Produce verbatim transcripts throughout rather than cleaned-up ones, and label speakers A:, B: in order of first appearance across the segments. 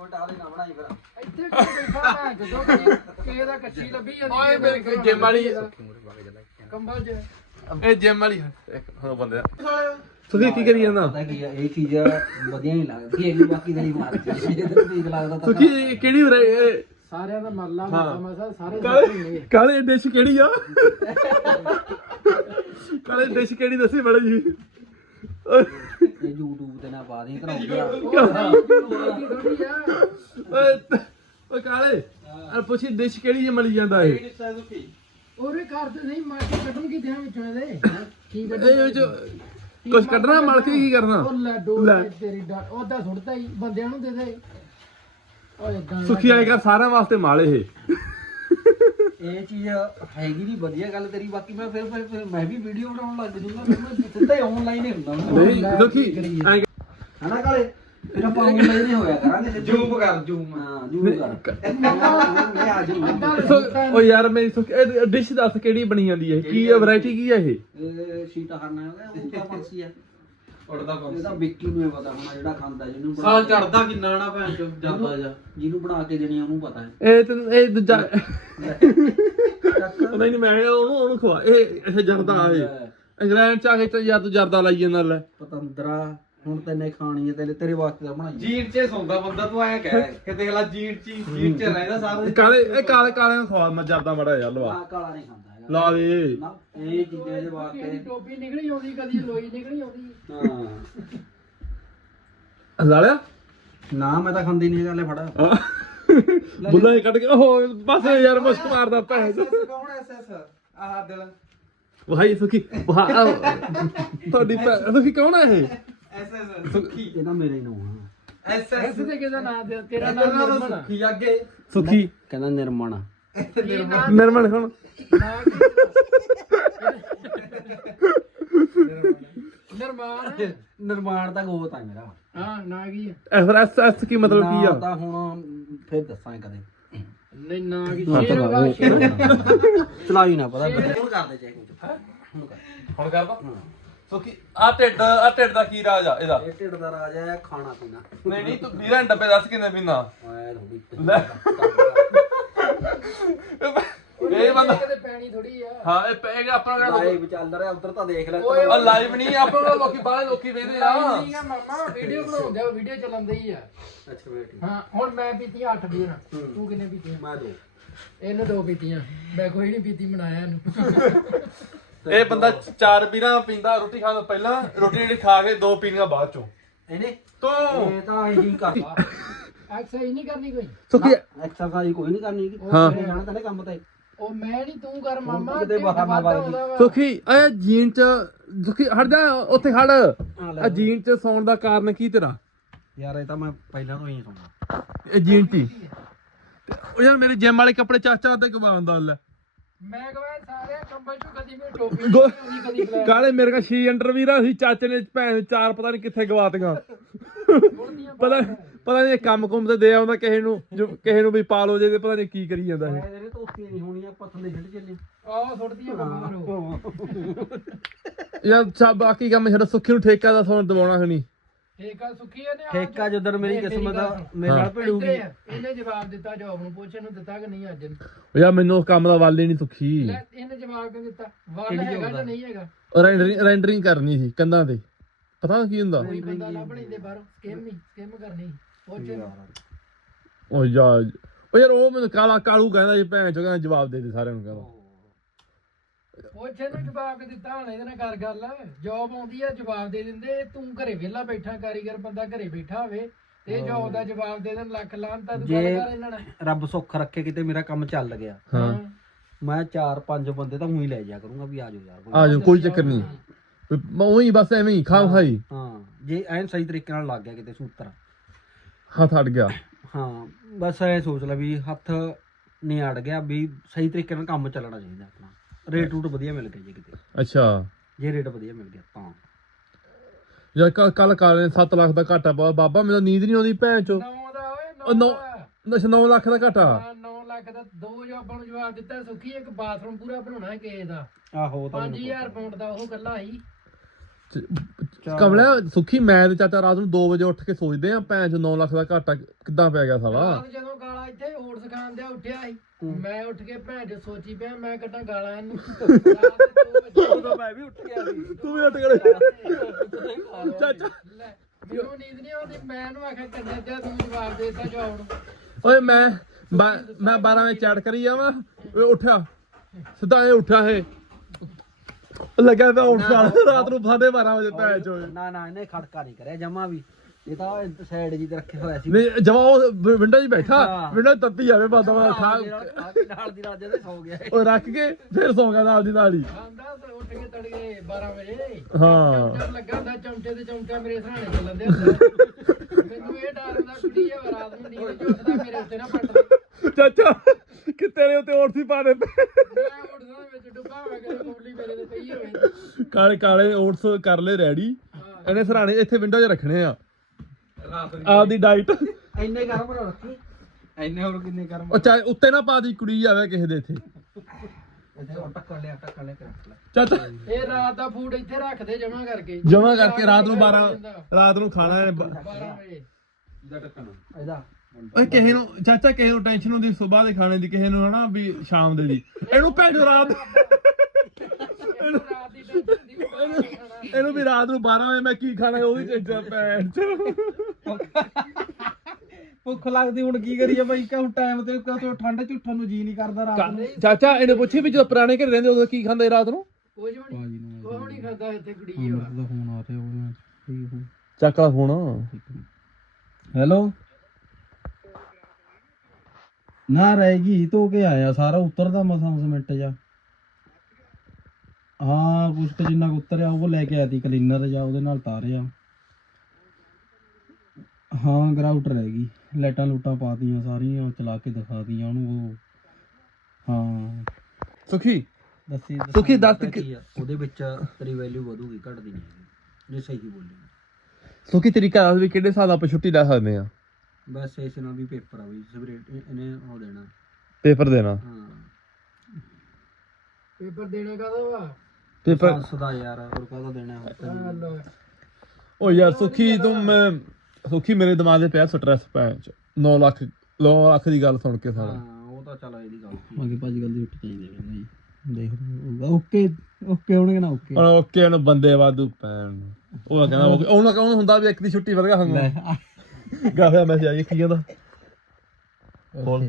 A: ਮਿਟਾ ਦੇ ਨਾ ਬਣਾਈ ਫਿਰ
B: ਇੱਥੇ ਬੈਠਾ ਮੈਂ ਜਦੋਂ ਕਿਸੇ ਦਾ ਕੱਚੀ ਲੱਭੀ ਜਾਂਦੀ
C: ਓਏ ਮੇਰੇ ਜਿਮ ਵਾਲੀ
B: ਕੰਬਲ ਚ
C: ਇਹ ਜਿਮ ਵਾਲੀ ਹੁਣ ਬੰਦੇ ਤੁਸੀਂ ਕੀ ਕਰੀ ਜਾਂਦਾ
A: ਪਤਾ ਕੀ ਆ ਇਹ ਚੀਜ਼ ਵਧੀਆ ਨਹੀਂ ਲੱਗਦੀ ਇਹ ਬਾਕੀ ਤੇਰੀ ਮਾਰਦੀ ਇਹਦੇ ਠੀਕ ਲੱਗਦਾ ਤਾਂ
C: ਸੁਖੀ ਕਿਹੜੀ
B: ਸਾਰਿਆਂ ਦਾ ਮਰਲਾ
C: ਹਾਂ।
B: ਮਸਾ ਮਸਾ ਸਾਰੇ
C: ਕਾਲੇ
B: ਨੇ
C: ਕਾਲੇ ਡਿਸ਼ ਕਿਹੜੀ ਆ ਕਾਲੇ ਡਿਸ਼ ਕਿਹੜੀ ਦੱਸੀ ਬੜਾ ਜੀ
A: ਇਹ YouTube ਤੇ ਨਾ ਪਾ ਦੇ ਕਰਾਉਂਦੇ ਆ
B: ਥੋੜੀ ਆ
C: ਓਏ ਓਏ ਕਾਲੇ ਆ ਪੁੱਛੀ ਡਿਸ਼ ਕਿਹੜੀ ਜੇ ਮਿਲ ਜਾਂਦਾ ਇਹ
B: ਉਹਰੇ ਘਰ ਤੇ ਨਹੀਂ ਮਾਰ ਕੇ ਕੱਢਣ ਕੀ ਦਿਆਂ ਵਿੱਚੋਂ ਇਹਦੇ ਕੀ
C: ਇਹ
B: ਕੱਢਣ
C: ਵਿੱਚ ਕੁਛ ਕੱਢਣਾ ਮਲ ਕੇ ਕੀ ਕਰਨਾ
B: ਉਹ ਲੈ ਡੋਲ
C: ਲੈ।
B: ਤੇਰੀ ਉਹਦਾ ਸੁੱਟਦਾ ਹੀ ਬੰਦਿਆਂ ਨੂੰ ਦੇ ਦੇ ਓਏ ਇਦਾਂ
C: ਸੁਖੀ ਆਏਗਾ ਸਾਰਿਆਂ ਵਾਸਤੇ ਮਾਲ ਇਹ
A: ਇਹ ਚੀਜ਼ ਹੈਗੀ ਨਹੀਂ ਵਧੀਆ ਗੱਲ ਤੇਰੀ ਬਾਕੀ ਮੈਂ ਫਿਰ ਫਿਰ ਫਿਰ ਮੈਂ ਵੀ ਵੀਡੀਓ ਬਣਾਉਣ ਲੱਗ ਜੂਗਾ ਮੈਂ ਸਿੱਧਾ ਹੀ ਆਨਲਾਈਨ ਹੀ ਹੁੰਦਾ
C: ਨਹੀਂ ਸੁਖੀ ਐਂ
A: ਹਨਾ ਕਾਲੇ ਫਿਰ ਆਪਾਂ ਆਨਲਾਈਨ ਹੀ ਹੋਇਆ ਕਰਾਂਗੇ
D: ਜ਼ੂਮ ਕਰ ਜ਼ੂਮ
A: ਹਾਂ ਜ਼ੂਮ ਕਰ ਮੈਂ ਆ ਜੂ
C: ਸੁ- ਓ ਯਾਰ ਮੇਰੀ ਸੁਖ ਇਹ ਡਿਸ਼ ਦੱਸ ਕਿਹੜੀ ਬਣੀ ਜਾਂਦੀ ਹੈ ਕੀ ਵੈਰਾਈਟੀ ਕੀ ਹੈ ਇਹ
A: ਇਹ ਸ਼ੀਟਾ ਹਰਨਾ ਹੈ ਉਹ ਤਾਂ ਪੰਛੀ ਆ
D: ਉੜਦਾ
A: ਇਹ ਤਾਂ ਵਿੱਕੀ ਨੂੰ ਹੀ ਪਤਾ ਹੋਣਾ ਜਿਹੜਾ ਖਾਂਦਾ ਜਿਹਨੂੰ ਬਣਾ
D: ਸਾਲ ਚੜਦਾ ਕਿੰਨਾ ਨਾ ਭੈਣ ਚੋ ਜਾਂਦਾ ਜਾ
A: ਜਿਹਨੂੰ ਬਣਾ ਕੇ ਦੇਣੀ ਆ ਉਹਨੂੰ ਪਤਾ ਹੈ
C: ਇਹ ਤੈਨੂੰ ਇਹ ਦੂਜਾ ਨਹੀਂ ਨਹੀਂ ਮੈਂ ਉਹਨੂੰ ਉਹਨੂੰ ਖਵਾ ਇਹ ਇਹ ਜਰਦਾ ਇਹ ਇੰਗਲੈਂਡ ਚ ਆ ਕੇ ਤੇ ਯਾਰ ਤੂੰ ਜਰਦਾ ਲਾਈ ਜਾਂਦਾ ਲੈ
A: ਪਤੰਦਰਾ ਹੁਣ ਤੈਨੇ ਖਾਣੀ ਹੈ ਤੇਰੇ ਤੇਰੇ ਵਾਸਤੇ ਤਾਂ ਬਣਾਈ
D: ਜੀਨ ਚ ਸੌਂਦਾ ਬੰਦਾ ਤੂੰ ਐ ਕਹਿ ਕਿ ਦੇਖ ਲੈ ਜੀਨ ਚ ਹੀ- ਜੀਨ ਚ ਰਹਿੰਦਾ ਸਾਰਾ ਦਿਨ।
C: ਕਾਲੇ ਇਹ ਕਾਲੇ ਕਾਲੇ ਨੂੰ ਖਵਾ ਮੈਂ ਜਰਦਾ ਮੜਾ ਯਾਰ ਲਵਾ
A: ਆ ਕਾਲਾ ਨਹੀਂ ਖਾਂਦਾ ਹੈਗਾ
C: ਲਾ ਦੇ
A: ਨਾ ਇਹ ਚੀਜ਼ਾਂ ਦੇ ਵਾਸਤੇ
B: ਕਦੀ ਟੋਪੀ ਨਿਕਲੀ ਆਉਂਦੀ ਕਦੀ ਲੋਈ ਨਿਕਲੀ ਆਉਂਦੀ
A: ਹਾਂ
C: ਲਾ ਲਿਆ
A: ਨਾ ਮੈਂ ਤਾਂ ਖਾਂਦੀ ਨਹੀਂ ਗੱਲ ਫੜਾ
C: ਆਹ। ਬੁੱਲਾ ਹੀ ਕੱਢ ਕੇ ਓਹ ਬਸ ਯਾਰ ਮੁਸ਼ਕ ਮਾਰਦਾ ਭੈਣ
D: SS ਕੌਣ ਐਸ ਐਸ ਆਹ ਦਿਲ
C: ਭਾਈ ਸੁਖੀ ਵਾਹ ਤੁਹਾਡੀ ਭੈਣ ਸੁਖੀ ਕੌਣ ਹੈ ਇਹ
D: ਐਸ ਐਸ ਸੁਖੀ
A: ਇਹ ਤਾਂ ਮੇਰੇ ਹੀ ਨਾਮ ਆ
D: ਐਸ
B: ਐਸ
D: ਐਸ
B: ਤੇ ਕਿਹਦਾ ਨਾਂ ਦੇ ਤੇਰਾ
D: ਤੇਰਾ
B: ਨਾਮ
D: ਨਾਮ
B: ਨਿਰਮਲ ਆ।
D: ਸੁਖੀ ਅੱਗੇ
C: ਸੁਖੀ
A: ਕਹਿੰਦਾ ਨਿਰਮਣ
B: ਕੀ ਨਾਂ
C: ਨਿਰਮਲ ਹੁਣ
B: ਨਾਂ ਕੀ? ਨਿਰਮਾਨ
A: ਨਿਰਮਾਣ ਦਾ ਗੋਤ ਆ ਮੇਰਾ
B: ਹਾਂ ਨਾਂ ਕੀ ਆ?
C: ਐਸ ਐਸ ਕੀ ਮਤਲਬ ਕੀ
A: ਨਾ
C: ਆ
A: ਤਾਂ ਹੁਣ ਫਿਰ ਦੱਸਾਂਗੇ ਕਦੇ
B: ਨਹੀਂ ਨਾਂ ਕੀ
A: ਹਾਂ,
B: ਸ਼ੇਰ
A: ਚਲਾ,
B: ਵਾ
A: ਇਹ-
B: ਸ਼ੇਰ
A: ਚਲਾਈ ਨਾ ਪਤਾ ਹੁਣ ਕਰਦੇ ਚਾਹੇ ਕੁਝ ਹੁਣ ਕਰ
C: ਹੁਣ ਕਰਦਾ ਸੁਖੀ ਆ ਢਿੱਡ ਆ ਢਿੱਡ ਦਾ ਕੀ ਰਾਜ ਆ ਇਹਦਾ
A: ਇਹ ਢਿੱਡ ਦਾ ਰਾਜ ਹੈ ਖਾਣਾ ਪੀਣਾ
C: ਨਹੀਂ ਨਹੀਂ ਤੂੰ ਵੀਰਾਂ ਡੱਬੇ ਦੱਸ ਕਿੰਨੇ ਪੀਣਾ
A: ਐ ਥੋੜੀ
C: ਲੈ ਇਹ ਬੰਦਾ
B: ਕਿਤੇ ਪੈਣੀ ਥੋੜੀ ਆ
C: ਹਾਂ ਇਹ ਪੈ ਗਿਆ ਆਪਣਾ ਕਿਹੜਾ
A: ਲਾਈਵ ਚੱਲ ਰਿਹਾ ਉਧਰ ਤਾਂ ਦੇਖ ਲੈ
C: ਆ ਲਾਈਵ ਨਹੀਂ ਆਪਾਂ ਨੂੰ ਲੋਕੀ ਬਾਹਰ ਲੋਕੀ ਵੇਖਦੇ ਆ
B: ਨਹੀਂ ਆ ਮਾਮਾ ਵੀਡੀਓ ਬਣਾਉਂਦੇ ਆ ਵੀਡੀਓ ਚੱਲਦਾ ਹੀ ਆ
A: ਅੱਛਾ ਬੇਟੀ
B: ਹਾਂ ਹੁਣ ਮੈਂ ਪੀਤੀਆਂ ਅੱਠ ਬੀਰ ਤੂੰ ਕਿੰਨੇ ਪੀਤੀਆਂ
A: ਮੈਂ ਦੋ
B: ਇਹਨੇ ਦੋ ਪੀਤੀਆਂ ਮੈਂ ਕੋਈ ਨਹੀਂ ਪੀਤੀ ਬਣਾਇਆ ਇਹਨੂੰ
C: ਇਹ ਬੰਦਾ ਚਾਰ ਪੀਰਾਂ ਪੀਂਦਾ ਰੋਟੀ ਖਾਣ ਤੋਂ ਪਹਿਲਾਂ ਰੋਟੀ ਜਿਹੜੀ ਖਾ ਕੇ ਦੋ ਪੀਣੀਆਂ ਬਾਅਦ ਚੋਂ
A: ਇਹਨੇ
C: ਤੂੰ
A: ਇਹ ਤਾਂ ਇਹੀ ਕਰਦਾ
B: ਐਕਸਰਸਾਈਜ਼ ਨਹੀਂ ਕਰਨੀ ਕੋਈ
C: ਸੁਖੀ
A: ਐਕਸਰਸਾਈਜ਼ ਕੋਈ ਨਹੀਂ ਕਰਨੀ ਕਿ
C: ਹਾਂ।
A: ਇਹ ਜਾਣਾ ਤੈਨੇ ਕੰਮ ਤੇ
B: ਉਹ ਮੈਂ ਨਹੀਂ ਤੂੰ ਕਰ ਮਾਮਾ
A: ਕਿਤੇ
B: ਢਿੱਡ
A: ਬਾਹਰ ਨਾ
B: ਵੱਧ
A: ਵਗ
B: ਆਉਂਦਾ ਵਾ।
C: ਸੁਖੀ ਇਹ ਜੀਨ ਚ ਸੁਖੀ ਹਟ ਜਾ ਉੱਥੇ ਖੜ ਆ ਜੀਨ ਚ ਸੌਣ ਦਾ ਕਾਰਨ ਕੀ ਤੇਰਾ
A: ਯਾਰ ਇਹ ਤਾਂ ਮੈਂ ਪਹਿਲਾਂ ਤੋਂ ਹੀ ਸੁਣਦਾ
C: ਇਹ ਜੀਨ ਚ ਹੀ। ਉਹ ਯਾਰ ਮੇਰੇ ਜਿਮ ਵਾਲੇ ਕੱਪੜੇ ਚਾਚਾ ਤੇ ਕਮਾਉਂਦਾ ਲੈ
B: ਮੈਂ ਕਹਾਂ ਸਾਰੇ ਕੰਬਲ ਚੋਂ ਕਦੀ ਮੈਂ ਟੋਪੀ
C: ਗੋ-
B: ਨਹੀਂ ਆਉਂਦੀ ਕਦੀ ਬਲੈਕ
C: ਕਾਲੇ ਮੇਰੇ ਕੋਲ ਛੇ ਅੰਡਰਵੀਰਾਂ ਸੀ ਚਾਚੇ ਨੇ ਭੈਣ ਚਾਰ ਪਤਾ ਨਹੀਂ ਕਿੱਥੇ ਗਵਾਤੀਆਂ ਪਤਾ ਪਤਾ ਨਹੀਂ ਕੰਮ ਕੁੰਮ ਤੇ ਦੇ ਆਉਂਦਾ ਕਿਸੇ ਨੂੰ ਜੋ ਕਿਸੇ ਨੂੰ ਵੀ ਪਾ ਲੋ ਜੇ ਤੇ ਪਤਾ ਨਹੀਂ ਕੀ ਕਰੀ ਜਾਂਦਾ ਇਹ
A: ਇਹਦੇ ਤੋਂ ਉੱਥੇ ਨਹੀਂ ਹੋਣੀਆਂ ਪੱਥਰ ਦੇ ਛੱਡ ਚੱਲੇ
B: ਆਹ ਸੁੱਟਦੀਆਂ ਬਾਹਰ
C: ਯਾਰ ਸਭ ਬਾਕੀ ਕੰਮ ਛੱਡ ਸੁੱਖੀ ਨੂੰ ਠੇਕਾ ਦਾ ਸੌਣ ਦਵਾਉਣਾ ਹਣੀ
B: ਠੇਕਾ ਸੁੱਖੀ ਇਹਨੇ ਆਪ
A: ਠੇਕਾ ਜਦੋਂ ਮੇਰੀ
B: ਮੇਰੀ
A: ਕਿਸਮਤ
B: ਗੱਲ
A: ਆ
B: ਸੁਣ।
A: ਮੇਰੇ ਨਾਲ ਭਿੜੂਗੀ
B: ਇੱਥੇ ਆ, ਇਹਨੇ ਜਵਾਬ ਦਿੱਤਾ ਜਵਾਬ ਨੂੰ ਪੁੱਛ ਇਹਨੂੰ ਦਿੱਤਾ ਕਿ ਨਹੀਂ ਅੱਜ
C: ਉਹ ਯਾਰ ਮੈਨੂੰ ਉਸ ਕੰਮ ਦਾ ਵੱਲ ਹੀ ਨਹੀਂ ਸੁੱਖੀ
B: ਲੈ ਇਹਨੇ ਜਵਾਬ ਕਿਉਂ ਦਿੱਤਾ ਵਾਲ
A: ਕਿਹੜੀ
B: ਹੈਗਾ
A: ਜਵਾਬ
B: ਜਾਂ ਨਹੀਂ ਹੈਗਾ
C: ਰੈਂਡਰਿੰਗ ਰੈਂਡਰਿੰਗ ਕਰਨੀ ਸੀ ਕੰਧਾਂ ਤੇ ਪਤਾ ਕੀ ਹੁੰਦਾ
B: ਕੋਈ ਬੰਦਾ ਲੱਭ ਲੈਂਦੇ ਬਾਹਰੋਂ ਸਕੇਮ ਨਹੀਂ ਸਕੇਮ ਕਰਨੀ ਪੁੱਛ ਇਹਨੂੰ।
C: ਉਹ ਯਾਰ ਉਹ ਯਾਰ ਉਹ ਮੈਨੂੰ ਕਾਲਾ ਕਾਲੂ ਕਹਿੰਦਾ ਜੀ ਭੈਣ ਚੋ ਕਹਿੰਦਾ ਜਵਾਬ ਦੇ ਦੇ ਸਾਰਿਆਂ ਨੂੰ ਕਹਿੰਦਾ
B: ਪੁੱਛ ਇਹਨੂੰ ਜਵਾਬ ਦਿੱਤਾ ਹੁਣ ਇਹਦੇ ਨਾਲ ਕਰ ਗੱਲ ਜੌਬ ਆਉਂਦੀ ਆ ਜਵਾਬ ਦੇ ਦਿੰਦੇ ਤੂੰ ਘਰੇ ਵਿਹਲਾ ਬੈਠਾ ਕਾਰੀਗਰ ਬੰਦਾ ਘਰੇ ਬੈਠਾ ਹੋਵੇ ਤੇ ਜੌਬ ਦਾ ਜਵਾਬ ਦੇ ਦੇਣ ਲੱਖ ਲਾਂਤਾ ਤੂੰ ਗੱਲ
A: ਜੇ
B: ਕਰ ਇਹਨਾਂ ਨਾਲ
A: ਰੱਬ ਸੁੱਖ ਰੱਖੇ ਕਿਤੇ ਮੇਰਾ ਕੰਮ ਚੱਲ ਗਿਆ
C: ਹਾਂ
A: ਮੈਂ ਚਾਰ ਪੰਜ ਬੰਦੇ ਤਾਂ ਉਹੀ ਲੈ ਜਾ ਕਰੂੰਗਾ ਵੀ ਆ ਜਾਓ ਯਾਰ
C: ਆ ਜਾਓ ਕੋਈ ਚੱਕਰ ਨਹੀਂ ਮੈਂ ਉਹੀ ਬਸ ਐਵੇਂ ਹੀ ਖਾਮ ਖਾਈ
A: ਹਾਂ ਜੇ ਐਨ ਸਹੀ ਤਰੀਕੇ ਨਾਲ ਲੱਗ ਗਿਆ ਕਿਤੇ ਸੂਤਰ
C: ਹੱਥ ਅੜ ਗਿਆ
A: ਹਾਂ ਬਸ ਐ ਸੋਚ ਲੈ ਵੀ ਹੱਥ ਨਹੀਂ ਅੜ ਗਿਆ ਵੀ ਸਹੀ ਤਰੀਕੇ ਨਾਲ ਕੰਮ ਚੱਲਣਾ ਚਾਹੀਦਾ ਆਪਣਾ ਰੇਟ ਰੂਟ ਵਧੀਆ ਮਿਲ ਗਿਆ ਜੇ ਕਿਤੇ
C: ਅੱਛਾ
A: ਜੇ ਰੇਟ ਵਧੀਆ ਮਿਲ ਗਿਆ ਤਾਂ
C: ਯਾਰ ਕੱਲ ਕੱਲ ਕਾਲੇ ਨੇ ਸੱਤ ਲੱਖ ਦਾ ਘਾਟਾ ਪਾਇਆ ਬਾਬਾ ਮੈਨੂੰ ਨੀਂਦ ਨਹੀਂ ਆਉਂਦੀ ਭੈਣ ਚੋ
B: ਨੌ ਦਾ ਓਏ
C: ਉਹ
B: ਨੌ
C: ਨੌ
B: ਦਾ
C: ਨਸ਼ ਨੌ ਲੱਖ ਦਾ ਘਾਟਾ
B: ਹਾਂ, ਨੌ ਲੱਖ ਦਾ ਦੋ ਜਵਾਬਾਂ ਨੂੰ ਜਵਾਬ ਦਿੱਤਾ ਸੁਖੀ ਇੱਕ ਬਾਥਰੂਮ ਪੂਰਾ ਬਣਾਉਣਾ ਕਿਸੇ ਦਾ
A: ਆਹੋ ਤਾਂ
B: ਪੰਜ ਹਜ਼ਾਰ ਪਾਉਂਡ ਦਾ ਉਹ ਕੱਲਾ ਹੀ
C: ਕਮਲਿਆ ਸੁੱਖੀ ਮੈਂ ਤੇ ਚਾਚਾ ਰਾਤ ਨੂੰ ਦੋ ਵਜੇ ਉੱਠ ਕੇ ਸੋਚਦੇ ਆ ਭੈਣ ਚ ਨੌ ਲੱਖ ਦਾ ਘਾਟਾ ਕਿੱਦਾਂ ਪੈ ਗਿਆ ਸਾਲਾ।
B: ਰਾਤ ਜਦੋਂ ਗਾਲਾਂ ਇੱਥੇ ਹੋਰ ਸਿਖਾਉਣ ਦਿਆ ਉੱਠਿਆ ਸੀ ਮੈਂ ਉੱਠ ਕੇ ਭੈਣ ਚ ਸੋਚੀ ਪਿਆ ਮੈਂ ਕੱਢਾਂ ਗਾਲਾਂ ਇਹਨੂੰ ਰਾਤ ਦੇ ਦੋ ਵਜੇ
A: ਉਦੋਂ ਮੈਂ ਵੀ ਉੱਠ ਗਿਆ ਸੀ।
C: ਤੂੰ ਵੀ ਉੱਠ ਕੇ ਚਾਚਾ
B: ਲੈ, ਮੈਨੂੰ ਨੀਂਦ ਨਹੀਂ ਆਉਂਦੀ ਮੈਂ ਇਹਨੂੰ ਆਖਿਆ ਕੰਜਰ ਜਾ ਤੂੰ ਜਵਾਬ ਦੇ ਦਿੱਤਾ ਜਵਾਬ ਨੂੰ।
C: ਓਏ ਮੈਂ ਬਾ- ਮੈਂ ਬਾਰਾਂ ਵਜੇ ਚੈਟ ਕਰੀ ਜਾਵਾਂ ਓਏ ਉੱਠਿਆ ਸਿੱਧਾ ਇਹ ਉੱਠਿਆ ਇਹ ਲੱਗਿਆ ਤਾਂ ਉੱਠ ਰਾਤ ਨੂੰ ਸਾਢੇ ਬਾਰਾਂ ਵਜੇ ਭੈਣ ਚੋਂ
A: ਨਾ ਨਾ ਇਹਨੇ ਖੜਕਾ ਨਹੀਂ ਕਰਿਆ ਜਮਾ ਵੀ। ਇਹ ਤਾਂ ਸਾਈਡ ਜੀ ਤੇ ਰੱਖਿਆ ਹੋਇਆ ਸੀ।
C: ਨਹੀਂ ਜਮਾ ਉਹ ਵਿੰਡੋ 'ਚ ਬੈਠਾ
A: ਹਾਂ।
C: ਵਿੰਡੋ 'ਚ ਤੱਤੀ ਜਾਵੇ ਬਾਦਾ ਖਾ
A: ਖਾ ਕੇ ਨਾਲ ਦੀ ਰਾਤ ਜਦੇ ਸੌ ਗਿਆ ਇਹ।
C: ਉਹ ਰੱਖ ਕੇ ਫਿਰ ਸੌਂ ਗਿਆ ਨਾਲ ਦੀ ਨਾਲ ਹੀ।
B: ਆਂਦਾ ਤੇ ਉੱਠ ਕੇ ਤੜਕੇ ਬਾਰਾਂ ਵਜੇ
C: ਹਾਂ।
B: ਚਮਚਾ ਲੱਗਾ ਹੁੰਦਾ ਚਮਚੇ ਤੇ ਚਮਚਾ ਮੇਰੇ ਸਰਾਣੇ ਚੱਲਣ ਦੇ ਹੁੰਦਾ ਮੈਨੂੰ ਇਹ ਡਰ ਹੁੰਦਾ ਕੁੜੀ ਆ ਰਾਤ ਨੂੰ ਨੀਂਦ ਚ ਉੱਠਦਾ ਮੇਰੇ ਉੱਤੇ ਨਾ ਪੱਟ ਦੇ
C: ਚਾਚਾ ਕਿ ਤੇਰੇ ਉੱਤੇ ਔਰਸੀ ਪਾ ਦੇ
B: ਮੈਂ ਉੱਠਦਾ ਵਿੱਚ ਡੁੱਬਾ ਹੋਇਆ ਕਿ ਕੋਲੀ ਮੇਰੇ ਤੇ ਪਈ ਹੋਵੇ।
C: ਕਾਲੇ ਕਾਲੇ ਓਟਸ ਕਰ ਲੈ ਰੈਡੀ ਇਹਨੇ ਸਰਾਣੇ ਇੱਥੇ ਵਿੰਡੋ 'ਚ ਰੱਖਣੇ ਆ ਆਪਦੀ ਡਾਈਟ।
A: ਇੰਨੇ ਗਰਮ ਨਾ ਰੱਖੀ। ਇੰਨੇ ਹੋਰ ਕਿੰਨੇ ਗਰਮ।
C: ਉਹ ਚਾਹੇ ਉੱਤੇ ਨਾ ਪਾ ਦੀ ਕੁੜੀ ਜਾਵੇ ਕਿਸੇ ਦੇ ਇੱਥੇ
A: ਇੱਥੇ ਟੱਕਰ ਲਿਆ ਟੱਕਰ ਲਿਆ ਕੇ ਰੱਖ ਲੈ।
C: ਚਾਚਾ
B: ਇਹ ਰਾਤ ਦਾ ਫੂਡ ਇੱਥੇ ਰੱਖਦੇ ਜਮਾ ਕਰਕੇ
C: ਜਮਾ ਕਰਕੇ ਰਾਤ ਨੂੰ ਬਾਰਾਂ ਰਾਤ ਨੂੰ ਖਾਣਾ ਹੈ।
B: ਬਾਰਾਂ ਵਜੇ
A: ਇਹਦਾ ਟੱਕਣਾ ਇਹਦਾ
C: ਓਏ ਕਿਸੇ ਨੂੰ ਚਾਚਾ ਕਿਸੇ ਨੂੰ ਟੈਨਸ਼ਨ ਹੁੰਦੀ ਸਵੇਰ ਦੇ ਖਾਣੇ ਦੀ ਕਿਸੇ ਨੂੰ ਹਨਾ ਵੀ ਸ਼ਾਮ ਦੇ ਦੀ ਇਹਨੂੰ ਭੈਣ ਚੋਦ ਰਾਤ
B: ਇਹਨੂੰ ਰਾਤ ਦੀ ਟੈਨਸ਼ਨ ਦੀ ਖਾਣਾ
C: ਇਹਨੂੰ ਵੀ ਰਾਤ ਨੂੰ ਬਾਰਾਂ ਵਜੇ ਮੈਂ ਕੀ ਖਾਣਾ ਉਹਦੀ ਟੈਨਸ਼ਨ ਭੈਣ ਚੋਦ।
A: ਭੁੱਖ ਲੱਗਦੀ ਹੁਣ ਕੀ ਕਰੀਏ ਬਾਈ ਕਿ ਹੁਣ ਟਾਈਮ ਤੇ ਕਿਉਂ ਠੰਡ ਚ ਉੱਠਣ ਨੂੰ ਜੀ ਨਹੀਂ ਕਰਦਾ ਰਾਤ ਨੂੰ।
C: ਚਾਚਾ ਇਹਨੇ ਪੁੱਛੀ ਵੀ ਜਦੋਂ ਪੁਰਾਣੇ ਘਰੇ ਰਹਿੰਦੇ ਉਦੋਂ ਕੀ ਖਾਂਦੇ ਰਾਤ ਨੂੰ।
B: ਕੁਝ ਵੀ ਨਹੀਂ ਕੋਈ ਨਹੀਂ ਖਾਂਦਾ ਇੱਥੇ ਕੁੜੀ ਆ
A: ਦਾ ਫੋਨ ਆ ਰਿਹਾ ਉਹ
C: ਚੱਕ ਲਾ ਫੋਨ।
A: ਹੈਲੋ ਨਾ ਰਹੇਗੀ ਧੋ ਕੇ ਆਇਆ ਸਾਰਾ ਉਤਰਦਾ ਮਸਾਂ ਉਸ ਮਿੰਟ ਜਾ। ਹਾਂ ਕੁਛ ਕੁ ਜਿੰਨਾ ਕੁ ਉਤਰਿਆ ਉਹ ਲੈ ਕੇ ਆਇਆ ਸੀ ਕਲੀਨਰ ਜਾਂ ਉਹਦੇ ਨਾਲ ਤਾਰਿਆ। ਹਾਂ ਗਰਾਊਟ ਰਹਿ ਗਈ ਲਾਈਟਾਂ ਲੂਟਾਂ ਪਾਤੀਆਂ ਸਾਰੀਆਂ ਚਲਾ ਕੇ ਦਿਖਾਤੀਆਂ ਉਹਨੂੰ ਉਹ। ਹਾਂ
C: ਸੁਖੀ
A: ਦੱਸੀ
C: ਸੁਖੀ ਦੱਸ
A: ਉਹਦੇ ਵਿੱਚ ਤੇਰੀ ਵੈਲਿਊ ਵਧੂਗੀ ਘਟਦੀ ਨਹੀਂ ਜੇ ਸਹੀ ਬੋਲੀ।
C: ਸੁਖੀ ਤਰੀਕਾ ਦੱਸ ਵੀ ਕਿਹੜੇ ਹਿਸਾਬ ਨਾਲ ਆਪਾਂ ਛੁੱਟੀ ਲੈ ਸਕਦੇ ਆ।
A: ਬਸ ਇਸ ਨਾਲ ਵੀ ਪੇਪਰ ਆ ਵੀ ਸਵੇਰੇ ਇਹਨੇ ਉਹ ਦੇਣਾ
C: ਪੇਪਰ ਦੇਣਾ।
A: ਹਾਂ
B: ਪੇਪਰ ਦੇਣਾ ਕਾਹਦਾ ਵਾ
C: ਪੇਪਰ
A: ਸੱਤ ਦਾ ਯਾਰ ਹੋਰ ਕਾਹਦਾ ਦੇਣਾ
B: ਆਹ ਲਓ।
C: ਓ ਯਾਰ ਸੁਖੀ ਤੂੰ ਮੈਂ ਸੁਖੀ ਮੇਰੇ ਦਿਮਾਗ 'ਤੇ ਪਿਆ ਸਟ੍ਰੈਸ ਪੈਣ ਚ ਨੌ ਲੱਖ ਨੌ ਲੱਖ ਦੀ ਗੱਲ ਸੁਣ ਕੇ ਸਾਰਾ।
A: ਹਾਂ ਉਹ ਤਾਂ ਚੱਲ ਇਹਦੀ ਗੱਲ ਬਾਕੀ ਭਾਜੀ ਗੱਲ ਦੀ ਉੱਠ ਚਾਹੀਦੀ ਕਹਿੰਦਾ ਜੀ ਦੇਖ ਓਕੇ ਓਕੇ ਹੋਣਗੇ ਨਾ ਓਕੇ
C: ਹੁਣ ਓਕੇ ਉਹਨੂੰ ਬੰਦੇ ਵਾਧੂ ਪੈਣ ਨੂੰ। ਉਹ ਕਹਿੰਦਾ ਓਕੇ ਉਹਨਾਂ ਕਹਿੰਦਾ ਹੁੰਦਾ ਵੀ ਇੱਕ ਦੀ ਛੁੱਟੀ ਵਰਗਾ ਹੰਗਾ ਗਾਫਿਆ ਮੈਸੇਜ ਆ ਗਿਆ ਕੀ ਕਹਿੰਦਾ ਖੋਲ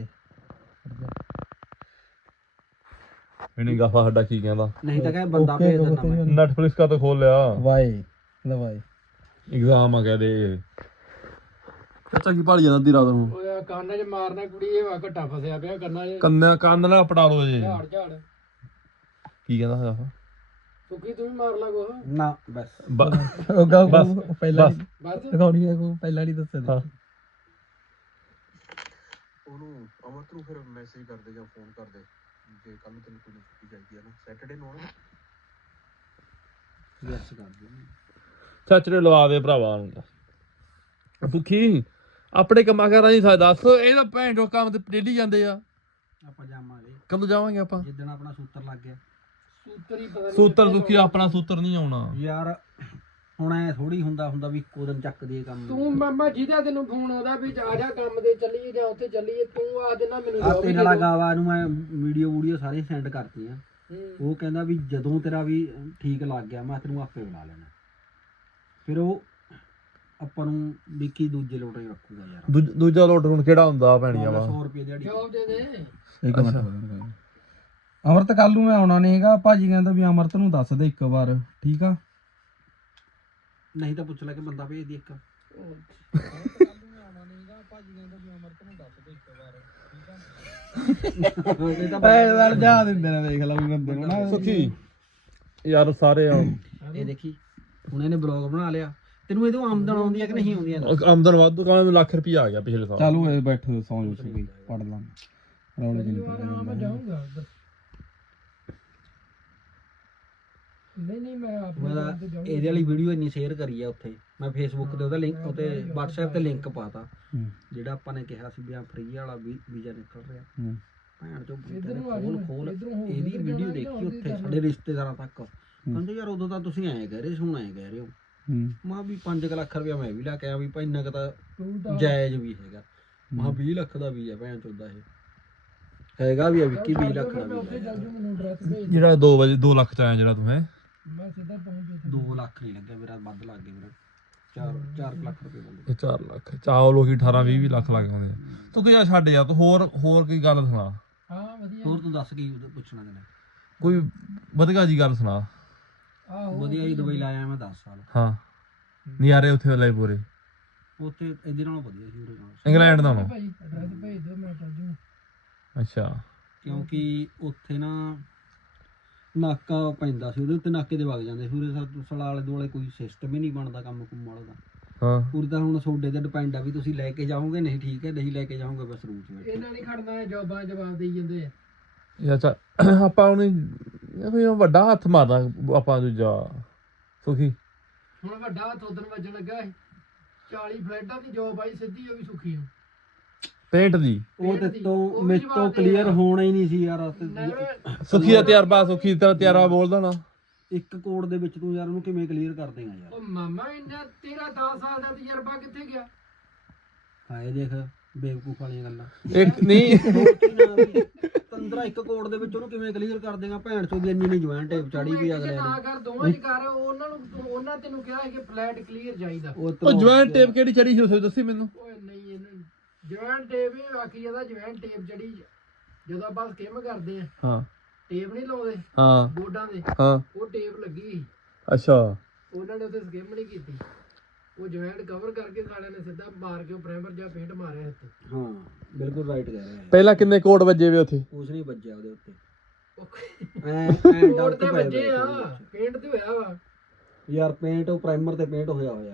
C: ਇਹਨੇ ਗਾਫਾ ਸਾਡਾ ਕੀ ਕਹਿੰਦਾ
A: ਨਹੀਂ ਤਾਂ ਕਹੇ ਬੰਦਾ ਭੇਜ ਦਿੰਦਾ ਮੈਂ
C: ਨੈਟਫਲਿਕਸ ਕਾ ਤਾਂ ਖੋਲ ਲਿਆ
A: ਵਾਈ ਲਵਾਈ
C: ਐਗਜ਼ਾਮ ਆ ਗਿਆ ਦੇ ਚਾਚਾ ਕੀ ਭਾਲੀ ਜਾਂਦਾ ਅੱਧੀ ਰਾਤ ਨੂੰ।
B: ਓਏ ਆਹ ਕੰਨ 'ਚ ਮਾਰਨਾ ਕੁੜੀ ਇਹ ਵਾ ਘੱਟਾ ਫਸਿਆ ਪਿਆ ਕੰਨਾਂ 'ਚ
C: ਕੰਨ ਕੰਨ ਨਾਲ ਪਟਾ ਲੋ ਜੇ
B: ਝਾੜ ਝਾੜ
C: ਕੀ ਕਹਿੰਦਾ ਗਾਫਾ
B: ਸੁੱਕੀ ਤੂੰ ਵੀ ਮਾਰ ਲਾ ਕੋ
A: ਨਾ ਬਸ
C: ਉਹ
A: ਬਸ ਪਹਿਲਾਂ
B: ਬਸ
A: ਰਿਕਾਰਡਿੰਗ ਕੋ ਪਹਿਲਾਂ ਨਹੀਂ ਦੱਸਿਆ
C: ਹਾਂ
E: ਉਹਨੂੰ ਅਮਰਤ ਨੂੰ ਫਿਰ ਮੈਸੇਜ ਕਰਦੇ ਜਾਂ ਫੋਨ ਕਰਦੇ ਜੇ ਕੱਲ ਨੂੰ ਤੈਨੂੰ ਕੋਈ ਛੁੱਟੀ ਚਾਹੀਦੀ ਹੈ ਨਾ ਸੈਟਰਡੇ ਨੂੰ ਆਉਣਾ।
A: ਯੈਸ ਕਰ ਦੇ
C: ਸੱਚਰੇ ਲਵਾ ਦੇ ਭਰਾਵਾ ਨੂੰ ਸੁਖੀ ਆਪਣੇ ਕੰਮਾਂ ਕਾਰਾਂ ਦੀ ਦੱਸ ਇਹਦਾ ਭੈਣ ਚੋ ਕੰਮ ਤੇ ਡੇਲੀ ਜਾਂਦੇ ਆ।
A: ਆਪਾਂ ਜਾਵਾਂਗੇ
C: ਕਦੋਂ ਜਾਵਾਂਗੇ ਆਪਾਂ
A: ਜਿੱਦਣ ਆਪਣਾ ਸੂਤਰ ਲੱਗ ਗਿਆ।
B: ਸੂਤਰ ਹੀ ਪਤਾ ਨੀ
C: ਸੂਤਰ ਸੁਖੀ ਆਪਣਾ ਸੂਤਰ ਨਹੀਂ ਆਉਣਾ
A: ਯਾਰ ਹੁਣ ਐ ਥੋੜੀ ਹੁੰਦਾ ਹੁੰਦਾ ਵੀ ਇੱਕੋ ਦਿਨ ਚੱਕ ਦੇ ਕੰਮ
B: ਤੂੰ ਮਾਮਾ ਜਿਹਦਾ ਤੈਨੂੰ ਫੋਨ ਆਉਂਦਾ ਵੀ ਆ ਜਾ ਕੰਮ ਦੇ ਚੱਲੀਏ ਜਾਂ ਉੱਥੇ ਚੱਲੀਏ ਤੂੰ ਆ ਦੇਣਾ ਮੈਨੂੰ
A: ਆ
B: job ਹੀ
A: ਤੇਰੇ
B: ਦੇ
A: ਵਾਲਾ
B: ਦਿਓ।
A: ਗਾਵਾ ਨੂੰ ਮੈਂ ਵੀਡੀਓ ਵੀਡੀਓ ਸਾਰੇ ਸੈਂਡ ਕਰਤੀ ਆ।
B: ਹੂੰ।
A: ਉਹ ਕਹਿੰਦਾ ਵੀ ਜਦੋਂ ਤੇਰਾ ਵੀ ਠੀਕ ਲੱਗ ਗਿਆ ਮੈਂ ਤੈਨੂੰ ਆਪੇ ਬੁਲਾ ਲੈਣਾ। ਫਿਰ ਉਹ ਆਪਾਂ ਨੂੰ ਵਿੱਕੀ ਦੂਜੇ ਲੋਟੇ ਰੱਖੂਗਾ ਯਾਰ।
C: ਦੂਜ- ਦੂਜਾ ਲੋਟ ਹੁਣ ਕਿਹੜਾ ਹੁੰਦਾ ਭੈਣੀਆਂ ਵਾ
A: ਸੌ ਰੁਪਏ ਦਿਹਾੜੀ
B: job ਦੇ ਦੇ
A: ਇੱਕ ਮਿੰਟ ਅਮਰਤ ਕੱਲ ਨੂੰ ਮੈਂ ਆਉਣਾ ਨਹੀਂ ਹੈਗਾ। ਭਾਜੀ ਕਹਿੰਦਾ ਵੀ ਅਮਰਤ ਨੂੰ ਦੱਸ ਦੇ ਇੱਕ ਵਾਰ ਠੀਕ ਆ ਨਹੀਂ ਤਾਂ ਪੁੱਛ ਲੈ ਕਿ ਬੰਦਾ ਭੇਜ ਦੀ ਇੱਕ ਪੈਸੇ ਜਾ ਦਿੰਦੇ ਨੇ ਦੇਖ ਲਾ ਵੀ ਬੰਦੇ ਨੂੰ ਨਾ
C: ਸੁਖੀ ਯਾਰ ਸਾਰੇ ਆ
A: ਇਹ ਦੇਖੀ ਹੁਣ ਇਹਨੇ ਬਲੌਗ ਬਣਾ ਲਿਆ ਤੈਨੂੰ ਇਹਦੋਂ ਆਮਦਨ ਆਉਂਦੀ ਹੈ ਕਿ ਨਹੀਂ ਆਉਂਦੀ
C: ਆਮਦਨ ਵਾਧੂ ਕਹਿੰਦਾ ਲੱਖ ਰੁਪਇਆ ਆ ਗਿਆ ਪਿਛਲੇ ਸਾਲ।
A: ਚਲੋ ਇਹ ਬੈਠੋ ਸੌਂ ਜੋ ਸੀ ਪੜ ਲਾਂ ਰੌਲੇ ਦੀ
B: ਹਾਂ ਮੈਂ ਜਾਊਂਗਾ ਉੱਧਰ। ਨਹੀਂ ਨਹੀਂ ਮੈਂ ਆਪ
A: ਮੈਂ ਤਾਂ ਇਹਦੇ ਵਾਲੀ ਵੀਡੀਓ ਇੰਨੀ ਸ਼ੇਅਰ ਕਰੀ ਆ ਉੱਥੇ ਮੈਂ ਫੇਸਬੁੱਕ ਤੇ ਉਹਦਾ ਲਿੰਕ ਉਤੇ WhatsApp ਤੇ ਲਿੰਕ ਪਾਤਾ ਜਿਹੜਾ ਆਪਾਂ ਨੇ ਕਿਹਾ ਸੀ ਵੀ ਆ ਫ੍ਰੀ ਵਾਲਾ ਵੀਜ਼ਾ ਨਿਕਲ ਰਿਹਾ ਭੈਣ ਚੋ ਖੋਲ ਖੋਲ ਇਹਦੀ ਵੀਡੀਓ ਦੇਖੀ ਉੱਥੇ ਸਾਡੇ ਰਿਸ਼ਤੇਦਾਰਾਂ ਤੱਕ ਕਹਿੰਦੇ ਯਾਰ ਉਦੋਂ ਤਾਂ ਤੁਸੀਂ ਐਂ ਕਹਿ ਰਹੇ ਸੀ ਹੁਣ ਐਂ ਕਹਿ ਰਹੇ ਹੋ। ਮਾਂ ਵੀ ਪੰਜ ਲੱਖ ਰੁਪਇਆ ਮੈਂ ਵੀ ਲੈ ਕੇ ਆਇਆ ਵੀ ਭਾਈ ਇੰਨਾ ਕੁ ਤਾਂ ਜਾਇਜ਼ ਵੀ ਹੈਗਾ। ਮਾਂ ਵੀਹ ਲੱਖ ਦਾ ਵੀ ਆ ਭੈਣ ਚੋਦਾ ਇਹ ਹੈਗਾ ਵੀ ਆ ਵਿੱਕੀ ਵੀਹ ਲੱਖ ਦਾ ਵੀ
C: ਜਿਹੜਾ ਦੋ ਵਜੇ ਦੋ ਲੱਖ ਚ ਆਇਆ ਜਿਹੜਾ ਤੂੰ ਹੈ
B: ਮੈਂ ਸਿੱਧਾ ਪਹੁੰਚ
A: ਦੋ ਲੱਖ ਨਹੀਂ ਲੱਗਿਆ ਮੇਰਾ ਵੱਧ ਲੱਗ ਗਿਆ ਮੇਰਾ ਚਾਰ ਚਾਰ ਲੱਖ ਰੁਪਏ ਬੰਦੇ
C: ਇਹ ਚਾਰ ਲੱਖ ਚਾਹੋ ਲੋਕੀ ਅਠਾਰਾਂ ਵੀਹ ਵੀਹ ਲੱਖ ਲੱਗ ਜਾਂਦੇ ਆ। ਤੂੰ ਕਿਹਾ ਛੱਡ ਜਾ ਤੂੰ ਹੋਰ ਹੋਰ ਕੋਈ ਗੱਲ ਸੁਣਾ
B: ਹਾਂ ਵਧੀਆ
A: ਹੋਰ ਤੂੰ ਦੱਸ ਕੀ ਪੁੱਛਣਾ ਤੈਨੂੰ
C: ਕੋਈ ਵਧੀਆ ਜੀ ਗੱਲ ਸੁਣਾ।
B: ਆਹੋ
A: ਵਧੀਆ ਜੀ ਦੁਬਈ ਲਾਇਆ ਮੈਂ ਦਸ ਸਾਲ
C: ਹਾਂ ਨਜ਼ਾਰੇ ਉੱਥੇ ਲੈ ਪੂਰੇ
A: ਉੱਥੇ ਇਹਦੇ ਨਾਲੋਂ ਵਧੀਆ ਸੀ ਉਰੇ ਨਾਲੋਂ
C: ਇੰਗਲੈਂਡ ਦਾ ਨਾ
B: ਭਾਈ ਐਡਰੈਸ ਭੇਜ ਦਿਓ ਮੈਂ ਚੱਲ ਜੂ
C: ਅੱਛਾ
A: ਕਿਉਂਕਿ ਉੱਥੇ ਨਾ ਨਾਕਾ ਪੈਂਦਾ ਸੀ ਉਹਦੇ ਉੱਤੇ ਨਾਕੇ ਦੇ ਵਗ ਜਾਂਦੇ ਸੀ ਉਰੇ ਸਲਾ ਆਲੇ ਦੁਆਲੇ ਕੋਈ ਸਿਸਟਮ ਹੀ ਨਹੀਂ ਬਣਦਾ ਕੰਮ ਕੁੰਮ ਵਾਲਾ ਦਾ।
C: ਹਾਂ
A: ਪੂਰੀ ਤਾਂ ਹੁਣ ਤੁਹਾਡੇ ਤੇ ਡਿਪੈਂਡ ਆ ਵੀ ਤੁਸੀਂ ਲੈ ਕੇ ਜਾਓਗੇ ਨਹੀਂ ਠੀਕ ਹੈ ਨਹੀਂ ਲੈ ਕੇ ਜਾਓਗੇ ਬਸ ਰੂਟ ਵਿੱਚ
B: ਇਹਨਾਂ ਨਹੀਂ ਖੜਨਾ ਹੈ ਜੋਬਾਂ ਜਵਾਬ ਦੇਈ ਜਾਂਦੇ ਆ।
C: ਯਾ ਚਾ ਆਪਾਂ ਉਹਨੇ ਕੋਈ ਵੱਡਾ ਹੱਥ ਮਾਰਦਾ ਆਪਾਂ ਦੂਜਾ ਸੁਖੀ
B: ਹੁਣ ਵੱਡਾ ਹੱਥ ਉਧਰ ਵੱਜਣ ਲੱਗਾ ਸੀ ਚਾਲੀ ਫਲੈਟਾਂ ਦੀ ਜੋਬ ਆਈ ਸਿੱਧੀ ਉਹ ਵੀ ਸੁਖੀ ਨੂੰ
C: ਪੇਂਟ ਦੀ
A: ਉਹ ਤੇ ਤੋਂ ਮੇਰੇ ਤੋਂ ਕਲੀਅਰ ਹੋਣਾ ਹੀ ਨਹੀਂ ਸੀ ਯਾਰ।
C: ਸੁਖੀ ਦਾ ਤਜਰਬਾ ਸੁਖੀ ਦਾ ਤਜਰਬਾ ਬੋਲਦਾ ਨਾ
A: ਇੱਕ ਕੋਡ ਦੇ ਵਿੱਚ ਤੂੰ ਯਾਰ ਉਹਨੂੰ ਕਿਵੇਂ ਕਲੀਅਰ ਕਰ ਦੇਗਾ ਯਾਰ।
B: ਉਹ ਮਾਮਾ ਇੰਨਾ ਤੇਰਾ ਦਸ ਸਾਲ ਦਾ ਤਜਰਬਾ ਕਿੱਥੇ ਗਿਆ।
A: ਹਾਏ ਦੇਖ ਬੇਵਕੂਫ ਵਾਲੀਆਂ ਗੱਲਾਂ
C: ਇੱਕ ਨਹੀਂ
A: ਪੰਦਰਾਂ ਇੱਕ ਕੋਡ ਦੇ ਵਿੱਚ ਉਹਨੂੰ ਕਿਵੇਂ ਕਲੀਅਰ ਕਰ ਦੇਗਾ ਭੈਣ ਚੋਦ ਦੀ ਇੰਨੀ ਨਹੀਂ ਜੁਆਇੰਟ ਟੇਪ ਚੜੀ ਵੀ ਅਗਲੇ
B: ਨਾ ਕਰ ਦੋਵਾਂ ਚ ਕਰ ਉਹਨਾਂ ਨੂੰ ਉਹਨਾਂ ਤੈਨੂੰ ਕਿਹਾ ਸੀ ਕਿ ਫਲੈਟ ਕਲੀਅਰ ਚਾਹੀਦਾ।
C: ਉਹ ਜੁਆਇੰਟ ਟੇਪ ਕਿਹੜੀ ਚੜੀ ਸੀ ਉਸੇ ਦੱਸੀ ਮੈਨੂੰ।
B: ਓਏ ਨਹੀਂ ਇਹਨਾਂ ਜੁਆਇੰਟ ਟੇਪ ਹੀ ਆਖੀ ਜਾਂਦਾ ਜੁਆਇੰਟ ਟੇਪ ਚੜੀ ਜਦੋਂ ਆਪਾਂ ਸਕੇਮ ਕਰਦੇ ਆ
C: ਹਾਂ
B: ਟੇਪ ਨਹੀਂ ਲਾਉਂਦੇ
C: ਹਾਂ
B: ਬੋਰਡਾਂ ਦੇ
C: ਹਾਂ
B: ਉਹ ਟੇਪ ਲੱਗੀ ਸੀ।
C: ਅੱਛਾ
B: ਉਹਨਾਂ ਨੇ ਉੱਥੇ ਸਕੇਮ ਨਹੀਂ ਕੀਤੀ ਉਹ ਜੁਆਇੰਟ ਕਵਰ ਕਰਕੇ ਸਾਲਿਆਂ ਨੇ ਸਿੱਧਾ ਮਾਰ ਕੇ ਉਹ ਪ੍ਰਾਈਮਰ ਜਾਂ ਪੇਂਟ ਮਾਰਿਆ ਉੱਤੇ।
A: ਹਾਂ ਬਿਲਕੁਲ ਰਾਈਟ ਕਹਿ ਰਿਹਾ
C: ਪਹਿਲਾਂ ਕਿੰਨੇ ਕੋਡ ਵੱਜੇ ਵੇ ਉੱਥੇ
A: ਕੁਛ ਨਹੀਂ ਵੱਜਿਆ ਉਹਦੇ ਉੱਤੇ
B: ਉਹ
A: ਐ ਐ
B: ਕੋਡ
A: ਡਰ
B: ਤੇ
A: ਤੇ
B: ਵੱਜੇ ਆ ਪੇਂਟ ਤੇ ਹੋਇਆ ਵਾ
A: ਯਾਰ ਪੇਂਟ ਉਹ ਪ੍ਰਾਈਮਰ ਤੇ ਪੇਂਟ ਹੋਇਆ ਹੋਇਆ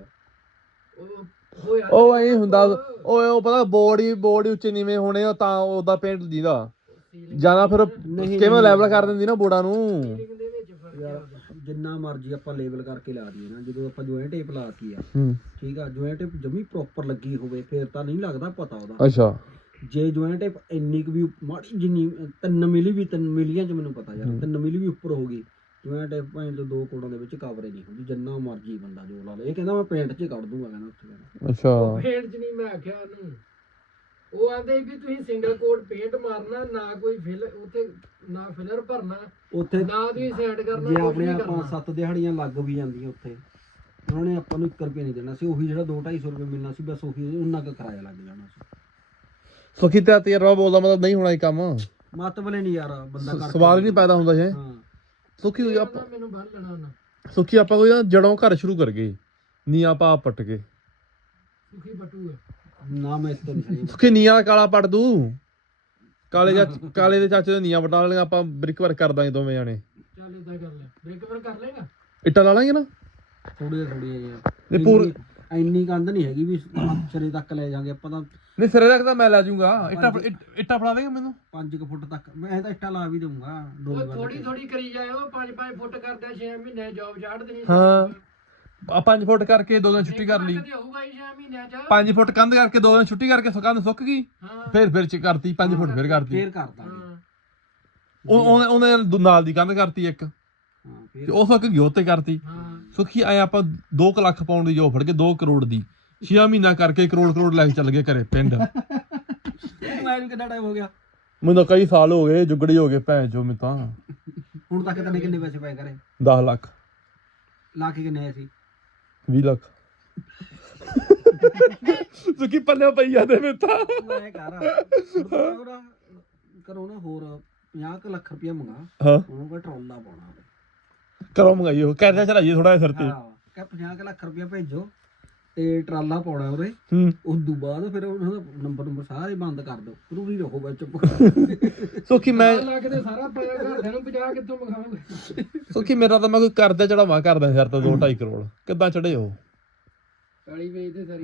B: ਉਹ ਹੋਇਆ
C: ਉਹ ਐ ਹੁੰਦਾ ਓਏ ਉਹ ਪਤਾ ਬੋਰਡ ਹੀ ਬੋਰਡ ਹੀ ਉੱਚੇ ਨੀਵੇਂ ਹੋਣੇ ਆ ਤਾਂ ਉਹਦਾ ਪੇਂਟ ਦੀਦਾ ਜਿਆਦਾ ਫਿਰ ਕਿਵੇਂ ਲੈਵਲ ਕਰ ਦਿੰਦੀ ਨਾ ਬੋਰਡਾਂ ਨੂੰ।
B: ਸੀਲਿੰਗ ਦੇ ਵਿੱਚ ਫਰਕ ਆ ਉਹਦਾ।
A: ਜਿੰਨਾ ਮਰਜ਼ੀ ਆਪਾਂ ਲੇਬਲ ਕਰਕੇ ਲਾ ਦਈਏ ਨਾ ਜਦੋਂ ਆਪਾਂ ਜੁਆਇੰਟ ਟੇਪ ਲਾਤੀ ਆ
C: ਹੂੰ
A: ਠੀਕ ਆ ਜੁਆਇੰਟ ਟੇਪ ਜਮੀ ਪ੍ਰੋਪਰ ਲੱਗੀ ਹੋਵੇ ਫਿਰ ਤਾਂ ਨਹੀਂ ਲੱਗਦਾ ਪਤਾ ਉਹਦਾ।
C: ਅੱਛਾ
A: ਜੇ ਜੁਆਇੰਟ ਟੇਪ ਇੰਨੀ ਕੁ ਵੀ ਮਾੜੀ ਜਿੰਨੀ ਤਿੰਨ ਮਿਲੀ ਵੀ ਤਿੰਨ ਮਿਲੀਆਂ ਚ ਮੈਨੂੰ ਪਤਾ ਯਾਰ ਤਿੰਨ ਮਿਲੀ ਵੀ ਉੱਪਰ ਹੋ ਗਈ ਜੁਆਇੰਟ ਟੇਪ ਭਾਵੇਂ ਤੋਂ ਦੋ ਕੋਡਾਂ ਦੇ ਵਿੱਚ ਕਵਰ ਨਹੀਂ ਹੁੰਦੀ ਜਿੰਨਾ ਮਰਜ਼ੀ ਬੰਦਾ ਜੋ ਲਾ ਲੇ ਇਹ ਕਹਿੰਦਾ ਮੈਂ ਪੇਂਟ 'ਚ ਕੱਢ ਦੂੰਗਾ ਕਹਿੰਦਾ ਉੱਥੇ ਕਹਿੰਦਾ।
C: ਅੱਛਾ
B: ਪੇਂਟ ਚ ਨਹੀਂ ਮੈਂ ਆਖਿਆ ਉਹਨੂੰ ਉਹ ਆਂਦੇ ਵੀ ਤੁਸੀਂ ਸਿੰਗਲ ਕੋਟ ਪੇਂਟ ਮਾਰਨਾ ਨਾ ਕੋਈ ਫਿਲ ਉੱਥੇ ਨਾ ਫਿਲਰ ਭਰਨਾ
A: ਉੱਥੇ
B: ਨਾ ਤੁਸੀਂ ਸੈਟ ਕਰਨਾ
A: ਜੇ
B: ਕੁਛ
A: ਆਪਣੇ
B: ਨਹੀਂ
A: ਆਪਾਂ
B: ਕਰਨਾ।
A: ਸੱਤ ਦਿਹਾੜੀਆਂ ਲੱਗ ਵੀ ਜਾਂਦੀਆਂ ਉੱਥੇ ਉਹਨਾਂ ਨੇ ਆਪਾਂ ਨੂੰ ਇੱਕ ਰੁਪਏ ਨਹੀਂ ਦੇਣਾ ਸੀ ਉਹੀ ਜਿਹੜਾ ਦੋ ਢਾਈ ਸੌ ਰੁਪਏ ਮਿਲਣਾ ਸੀ ਬਸ ਉਹੀ ਉਹਨਾਂ ਕੁ ਕਿਰਾਇਆ ਲੱਗ ਜਾਣਾ ਸੀ।
C: ਸੁਖੀ ਤੇ ਤਜਰਬਾ ਬੋਲਦਾ ਮਤਲਬ ਨਹੀਂ ਹੋਣਾ ਇਹ ਕੰਮ
A: ਮਤਬਲੇ ਨਹੀਂ ਯਾਰ ਬੰਦਾ ਕਰ
C: ਸਵਾਲ ਹੀ ਨਹੀਂ ਪੈਦਾ ਹੁੰਦਾ ਜੇ
A: ਹਾਂ
C: ਸੁਖੀ
B: ਇਹ
C: ਆਪਾਂ
B: ਕਹਿੰਦਾ ਮੈਨੂੰ ਬੰਨ ਲੈਣਾ ਉਹਨਾਂ
C: ਸੁਖੀ ਆਪਾਂ ਕੋਈ ਨਾ ਜੜੋਂ ਘਰ ਸ਼ੁਰੂ ਕਰ ਗਏ ਨੀਆਂ ਪਾ ਪੱਟ ਕੇ
B: ਸੁਖੀ ਬਟੂ ਹੈ
A: ਨਾ ਮੈਂ ਇਸ ਤੋਂ ਨਹੀਂ
C: ਸੁਖੀ ਨੀਆਂ ਦਾ ਕਾਲਾ ਪੱਟ ਦੂ ਕਾਲੇ ਜਾਂ ਕਾਲੇ ਦੇ ਚਾਚੇ ਦੇ ਨੀਆਂ ਵਟਾ ਲੈਣੀਆਂ ਆਪਾਂ ਬ੍ਰਿਕ ਵਰਕ ਕਰ ਦਾਂਗੇ ਦੋਵੇਂ ਜਾਣੇ
B: ਚੱਲ ਇਦਾਂ ਕਰ ਲੈ ਰਿਕਵਰ ਕਰ ਲੇਗਾ
C: ਇੱਟਾਂ ਲਾ ਲਾਂਗੇ ਨਾ
A: ਥੋੜੀਆਂ ਥੋੜੀਆਂ
C: ਨਹੀਂ ਪੂਰ
A: ਇੰਨੀ ਕੰਧ ਨਹੀਂ ਹੈਗੀ ਵੀ ਸਿਰੇ ਤੱਕ ਲੈ ਜਾਾਂਗੇ ਆਪਾਂ ਤਾਂ
C: ਨਹੀਂ ਸਿਰੇ ਤੱਕ ਤਾਂ ਮੈਂ ਲੈ ਜਾਊਂਗਾ ਇੱਟਾਂ ਇੱਟਾਂ ਫੜਾ ਦੇਗਾ ਮੈਨੂੰ
A: ਪੰਜ ਕੁ ਫੁੱਟ ਤੱਕ ਮੈਂ ਤਾਂ ਇੱਟਾਂ ਲਾ ਵੀ ਦਊਂਗਾ ਡੋਲ
B: ਉਹ
A: ਵੱਢ
B: ਥੋੜੀ
A: ਕੇ।
B: ਥੋੜੀ ਕਰੀ ਜਾਇਓ ਪੰਜ ਪੰਜ ਫੁੱਟ ਕਰਦਾ ਛੇ ਮਹੀਨੇ ਜੌਬ ਚਾੜ ਦੇਣੀ
C: ਹਾਂ ਆ ਪੰਜ ਫੁੱਟ ਕਰਕੇ ਦੋ ਦਿਨ ਛੁੱਟੀ ਕਰ ਲਈ
B: ਕਦੇ ਹੋਊਗਾ ਹੀ ਛੇ ਮਹੀਨਿਆਂ ਚ
C: ਪੰਜ ਫੁੱਟ ਕੰਧ ਕਰਕੇ ਦੋ ਦਿਨ ਛੁੱਟੀ ਕਰਕੇ ਸੁੱਕਾ ਸੁੱਕ ਗਈ
B: ਹਾਂ
C: ਫਿਰ ਫਿਰ ਚ ਕਰਤੀ ਪੰਜ ਫੁੱਟ ਫਿਰ ਕਰਤੀ
A: ਫੇਰ ਕਰ ਦਾਂਗੇ
B: ਹਾਂ
C: ਉਹ ਉਹਨੇ ਉਹਨੇ ਨਾਲ ਦੀ ਕੰਧ ਕਰਤੀ ਇੱਕ
A: ਹਾਂ
C: ਤੇ
A: ਫੇਰ
C: ਉਹ ਸੁੱਕ ਗਈ ਉਹ ਤੇ ਕਰਤੀ
B: ਹਾਂ
C: ਸੁਖੀ ਆਏ ਆਪਾਂ ਦੋ ਲੱਖ ਪਾਉਣ ਦੀ ਜੋ ਫੜ ਕੇ ਦੋ ਕਰੋੜ ਦੀ ਛੇ ਮਹੀਨਾ ਕਰਕੇ ਕਰੋੜ ਕਰੋੜ ਲੈ ਕੇ ਚੱਲ ਗਏ ਘਰੇ ਪਿੰਡ
A: ਮੈਂ ਕਿੰਨਾ ਟਾਈਮ ਹੋ ਗਿਆ
C: ਮੈਨੂੰ ਤਾਂ ਕਈ ਸਾਲ ਹੋ ਗਏ ਜੁਗੜੀ ਹੋ ਗਏ ਭੈਣ ਚੋ ਮੈਂ ਤਾਂ
A: ਹੁਣ ਤੱਕ ਤੈਨੂੰ ਕਿੰਨੇ ਪੈਸੇ ਪਏ ਕਰੇ
C: ਦਸ ਲੱਖ
A: ਲਾ ਕੇ ਕਿੰਨੇ ਆਏ ਸੀ
C: ਵੀਹ ਲੱਖ ਸੁਖੀ ਪੱਲੇ ਪਈ ਜਾਂਦੇ ਮੈਂ ਤਾਂ
A: ਮੈਂ ਕਰ ਕਰੋ ਨਾ ਹੋਰ ਪੰਜਾਹ ਕੁ ਲੱਖ ਰੁਪਇਆ ਮੰਗਾ
C: ਹਾਂ
A: ਉਹਨੂੰ ਕੋਈ ਟਰੋਲਾ ਪਾਉਣਾ
C: ਕਰੋ ਮੰਗਾਈ ਉਹ ਕਰਜ਼ਾ ਚੜਾਈਏ ਥੋੜਾ ਜਿਹਾ ਸਿਰ ਤੇ
A: ਹਾਂ ਕਹ ਪੰਜਾਹ ਕੁ ਲੱਖ ਰੁਪਇਆ ਭੇਜੋ ਤੇ ਟਰਾਲਾ ਪਾਉਣਾ ਉਹਦੇ
C: ਹੂੰ
A: ਉਸ ਤੋਂ ਬਾਅਦ ਫਿਰ ਉਹਨਾਂ ਦਾ ਨੰਬਰ ਨੰਬਰ ਸਾਰੇ ਬੰਦ ਕਰ ਦਿਓ ਜ਼ਰੂਰੀ ਰੱਖੋ ਵਿੱਚ
C: ਸੁਖੀ ਮੈਂ
B: ਲਾ ਕੇ ਤੇ ਸਾਰਾ ਪਿਆ ਘਰਦਿਆਂ ਨੂੰ ਪੰਜਾਹ ਕਿੱਥੋਂ ਮੰਗਾਉਂਗੇ
C: ਸੁਖੀ ਮੇਰਾ ਤਾਂ ਮੈਂ ਕੋਈ ਕਰਜ਼ਾ ਚੜਾਵਾ ਕਰਦਾ ਸਿਰ ਤੇ ਦੋ ਢਾਈ ਕਰੋੜ ਕਿੱਦਾਂ ਚੜੇ ਉਹ
B: ਕਾਲੀ ਵੇਚਦੇ ਸਾਰੀ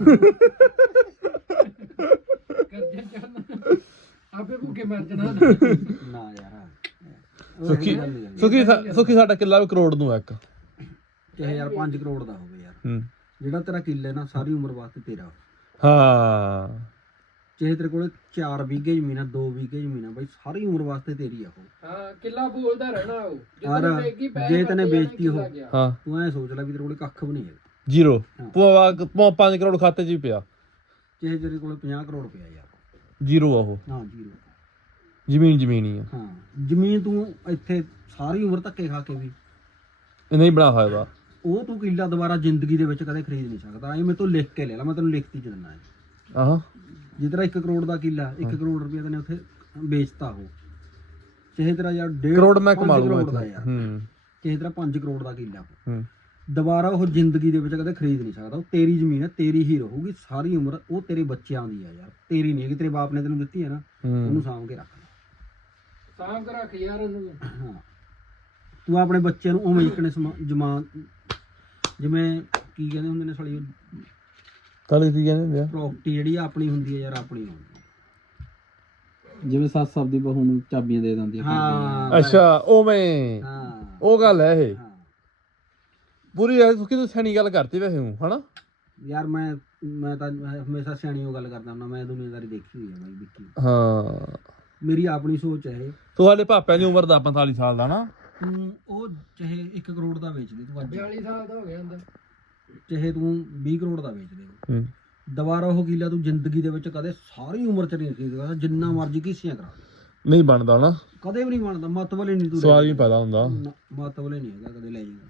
B: ਕਰਜ਼ਾ ਚੜਨਾ ਆਪੇ ਭੁੱਖੇ ਮਰ ਜਾਣਾ
A: ਨਾ ਯਾਰ
C: ਸੁਖੀ ਸੁਖੀ ਸਾ- ਸੁਖੀ ਸਾਡਾ ਕਿੱਲਾ ਵੀ ਕਰੋੜ ਨੂੰ ਆ ਇੱਕ
A: ਚਾਹੇ ਯਾਰ ਪੰਜ ਕਰੋੜ ਦਾ ਹੋਵੇ ਯਾਰ
C: ਹੂੰ
A: ਜਿਹੜਾ ਤੇਰਾ ਕਿੱਲਾ ਨਾ ਸਾਰੀ ਉਮਰ ਵਾਸਤੇ ਤੇਰਾ
C: ਹਾਂ
A: ਚਾਹੇ ਤੇਰੇ ਕੋਲ ਚਾਰ ਵੀਘੇ ਜ਼ਮੀਨ ਆ ਦੋ ਵੀਘੇ ਜ਼ਮੀਨ ਆ ਬਾਈ ਸਾਰੀ ਉਮਰ ਵਾਸਤੇ ਤੇਰੀ ਆ ਉਹ।
B: ਹਾਂ ਕਿੱਲਾ ਬੋਲਦਾ ਰਹਿਣਾ ਉਹ
A: ਯਾਰ,
B: ਜਿੱਦਾਂ ਵੇਗੀ ਪੈਸੇ
A: ਜੇ ਤੈਨੇ
B: ਵੱਟੇ ਜਾਣੇ,
A: ਵੇਚਤੀ ਉਹ।
B: ਕਿੱਲਾ ਗਿਆ।
C: ਹਾਂ
A: ਤੂੰ ਐ ਸੋਚ ਲੈ ਵੀ ਤੇਰੇ ਕੋਲ ਕੱਖ ਵੀ ਨਹੀਂ ਹੈ,
C: ਜ਼ੀਰੋ
A: ਹਾਂ।
C: ਪਵਾ ਪੰਜ ਕਰੋੜ ਖਾਤੇ 'ਚ ਵੀ ਪਿਆ,
A: ਚਾਹੇ ਤੇਰੇ ਕੋਲ ਪੰਜਾਹ ਕਰੋੜ ਪਿਆ ਯਾਰ।
C: ਜ਼ੀਰੋ ਆ ਉਹ,
A: ਹਾਂ ਜੀਰੋ।
C: ਜ਼ਮੀਨ ਜ਼ਮੀਨ ਹੀ ਆ,
A: ਹਾਂ ਜ਼ਮੀਨ ਤੂੰ ਇੱਥੇ ਸਾਰੀ ਉਮਰ ਧੱਕੇ ਖਾ ਕੇ ਵੀ
C: ਇਹ ਨਹੀਂ ਬਣਾ ਸਕਦਾ।
A: ਉਹ ਤੂੰ ਕਿੱਲਾ ਦੁਬਾਰਾ ਜ਼ਿੰਦਗੀ ਦੇ ਵਿੱਚ ਕਦੇ ਖਰੀਦ ਨਹੀਂ ਸਕਦਾ। ਐ ਮੈਂ ਤੋਂ ਲਿਖ ਕੇ ਲੈ ਲਾ, ਮੈਂ ਤੈਨੂੰ ਲਿਖਤੀ ਚ ਦਿੰਦਾ ਹੈ।
C: ਆਹ
A: ਜੇ ਤੇਰਾ ਇੱਕ ਕਰੋੜ ਦਾ ਕਿੱਲਾ ਇੱਕ ਕਰੋੜ ਰੁਪਇਆ ਤੈਨੇ ਉੱਥੇ ਵੇਚਤਾ ਉਹ, ਚਾਹੇ ਤੇਰਾ ਯਾਰ ਡੇਢ
C: ਕਰੋੜ ਮੈਂ
A: ਪੰਜ
C: ਕਮਾ
A: ਕਰੋੜ
C: ਲੂੰਗਾ
A: ਦਾ
C: ਇੱਥੇ।
A: ਯਾਰ,
C: ਹੂੰ
A: ਚਾਹੇ ਤੇਰਾ ਪੰਜ ਕਰੋੜ ਦਾ ਕਿੱਲਾ
C: ਹੂੰ
A: ਦੁਬਾਰਾ ਉਹ ਜ਼ਿੰਦਗੀ ਦੇ ਵਿੱਚ ਕਦੇ ਖਰੀਦ ਨਹੀਂ ਸਕਦਾ। ਉਹ ਤੇਰੀ ਜ਼ਮੀਨ ਹੈ, ਤੇਰੀ ਹੀ ਰਹੂਗੀ ਸਾਰੀ ਉਮਰ। ਉਹ ਤੇਰੇ ਬੱਚਿਆਂ ਦੀ ਆ ਯਾਰ, ਤੇਰੀ ਨਹੀਂ ਹੈਗੀ। ਤੇਰੇ ਬਾਪ ਨੇ ਤੈਨੂੰ ਦਿੱਤੀ ਹੈ ਨਾ, ਉਹਨੂੰ
C: ਹੂੰ
A: ਸਾਂਭ ਕੇ ਰੱਖ।
B: ਸਾਂਭ ਕੇ ਰੱਖ ਯਾਰ ਉਹਨੂੰ।
A: ਹਾਂ ਤੂੰ ਆਪਣੇ ਬੱਚਿਆਂ ਨੂੰ ਉਵੇਂ ਇਕਣੇ ਜਮਾ ਜਿਵੇਂ ਕੀ ਕਹਿੰਦੇ ਹੁੰਦੇ ਨੇ ਸਾਲੀ
C: ਕੱਲ ਕੀ ਕਹਿੰਦੇ ਹੁੰਦੇ ਆ,
A: ਪ੍ਰਾਪਰਟੀ ਜਿਹੜੀ ਆ ਆਪਣੀ ਹੁੰਦੀ ਹੈ ਯਾਰ, ਆਪਣੀ ਹੁੰਦੀ ਹੈ।
D: ਜਿਵੇਂ ਸੱਸ ਆਪਦੀ ਬਹੂ ਨੂੰ ਚਾਬੀਆਂ ਦੇ ਦਿੰਦੀ ਆ
A: ਹਾਂ
C: ਅੱਛਾ ਉਵੇਂ
A: ਹਾਂ
C: ਉਹ ਗੱਲ ਹੈ ਇਹ
A: ਹਾਂ।
C: ਪੂਰੀ ਇਹ ਸੁੱਕੀ ਤੂੰ ਸੈਣੀ ਗੱਲ ਕਰਤੀ ਵੈਸੇ ਹੂੰ ਹਨਾ।
A: ਯਾਰ ਮੈਂ ਮੈਂ ਤਾਂ ਹਮੇਸ਼ਾ ਸਿਆਣੀ ਉਹ ਗੱਲ ਕਰਦਾ ਹੁੰਦਾ, ਮੈਂ ਦੁਨੀਆਦਾਰੀ ਦੇਖੀ ਹੋਈ ਹੈ ਬਾਈ ਵਿੱਕੀ।
C: ਹਾਂ
A: ਮੇਰੀ ਆਪਣੀ ਸੋਚ ਹੈ ਇਹ।
C: ਤੁਹਾਡੇ ਪਾਪਿਆਂ ਦੀ ਉਮਰ ਦਾ ਪੰਤਾਲੀ ਸਾਲ ਦਾ ਨਾ,
A: ਤੂੰ ਉਹ ਚਾਹੇ ਇੱਕ ਕਰੋੜ ਦਾ ਵੇਚ ਦੇ ਤੂੰ ਅੱਜ,
B: ਬਿਆਲੀ ਸਾਲ ਦਾ ਹੋ ਗਿਆ ਹੁੰਦਾ।
A: ਚਾਹੇ ਤੂੰ ਵੀਹ ਕਰੋੜ ਦਾ ਵੇਚ ਦੇ,
C: ਹੂੰ
A: ਦੁਬਾਰਾ ਉਹ ਕਿੱਲਾ ਤੂੰ ਜ਼ਿੰਦਗੀ ਦੇ ਵਿੱਚ ਕਦੇ ਸਾਰੀ ਉਮਰ ਚ ਨਹੀਂ ਖਰੀਦ ਸਕਦਾ, ਜਿੰਨਾ ਮਰਜ਼ੀ ਕਿਸ਼ੀਆਂ ਕਰਾ ਦੇ।
C: ਨਹੀਂ ਬਣਦਾ ਨਾ,
A: ਕਦੇ ਵੀ ਨਹੀਂ ਬਣਦਾ। ਮੱਤ ਵਾਲੇ ਨਹੀਂ ਤੂੰ
C: ਸਵਾਦ ਨਹੀਂ ਪੈਦਾ ਹੁੰਦਾ।
A: ਮੱਤ ਵਾਲੇ ਨਹੀਂ ਹੈਗਾ, ਕਦੇ ਲੈ ਜਾਏਗਾ